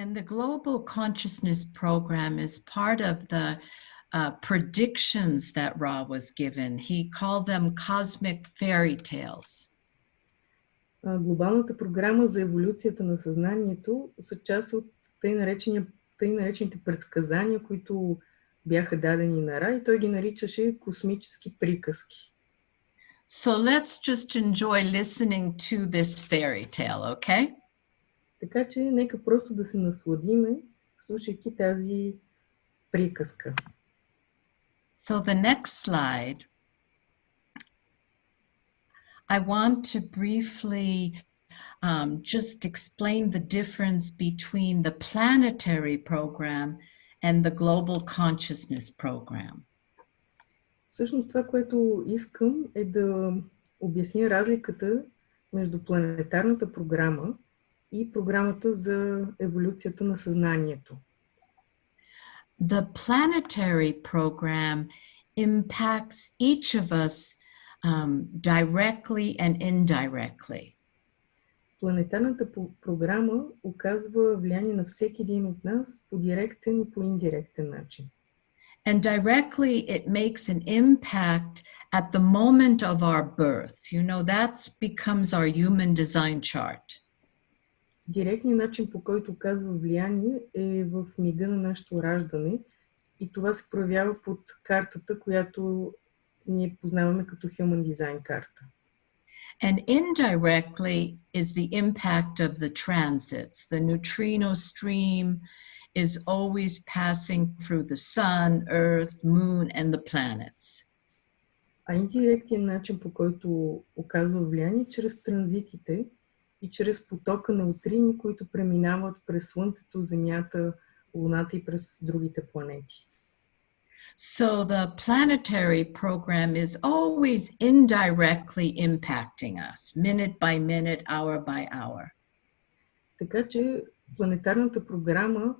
And the Global Consciousness Program is part of the predictions that Ra was given. He called them cosmic fairy tales. Глобалната програма за еволюцията на съзнанието са част от тъй наречените предсказания, които бяха дадени на Ра, и той ги наричаше космически приказки. So let's just enjoy listening to this fairy tale, okay? Така че нека просто да се насладиме, слушайки тази приказка. So the next slide, I want to briefly just explain the difference between the planetary program and the global consciousness program. Всъщност това, което искам, е да обясня разликата между планетарната програма и програмата за еволюцията на съзнанието. The planetary program impacts each of us directly and indirectly. Планетарната програма оказва влияние на всеки един от нас по директен и по индиректен начин. And directly, it makes an impact at the moment of our birth. You know, that becomes our human design chart. Директният начин, по който оказва влияние, е в мига на нашето раждане, и това се проявява под картата, която ние познаваме като Human Design карта. And indirectly is the impact of the transits. The neutrino stream is always passing through the sun, earth, moon, and the planets. А индиректният начин, по който оказва влияние, чрез транзитите и чрез потока неутрини, които преминават през Слънцето, Земята, Луната и през другите планети. So the planetary program is always indirectly impacting us, minute by minute, hour by hour. Така че планетарната програма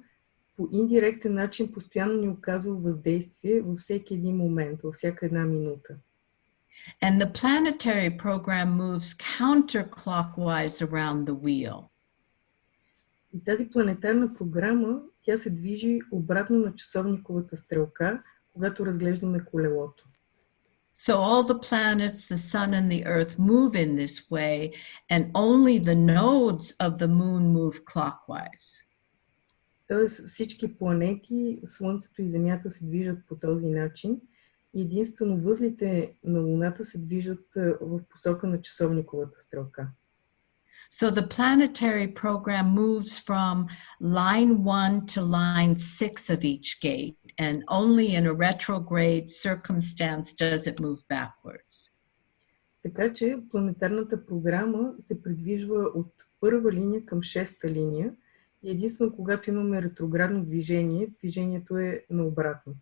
по индиректен начин постоянно ни оказва въздействие във всеки един момент, във всяка една минута. And the planetary program moves counterclockwise around the wheel. И тази планетарна програма, тя се движи обратно на часовниковата стрелка, когато разглеждаме колелото. So all the planets, the sun and the earth move in this way, and only the nodes of the moon move clockwise. Тоест всички планети, Слънцето и Земята се движат по този начин, и единствено възлите на Луната се движат в посока на часовниковата стрелка. So the planetary program moves from line 1 to line 6 of each gate, and only in a retrograde circumstance does it move backwards. Така че планетарната програма се придвижва от първа линия към шеста линия, и единствено когато имаме ретроградно движение, движението е наобратно.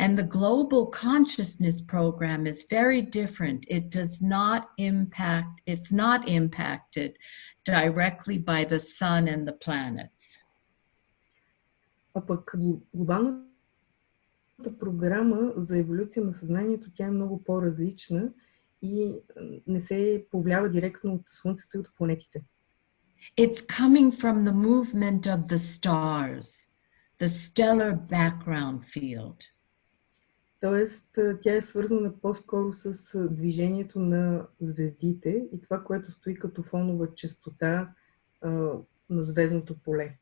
And the global consciousness program is very different. It does not impact, it's not impacted directly by the sun and the planets. А пък глобалната програма за еволюция на съзнанието, тя е много по-различна и не се повлиява директно от Слънцето и от планетите. It's coming from the movement of the stars, the stellar background field. Тоест, тя е свързана по-скоро с движението на звездите и това, което стои като фонова честота на звездното поле.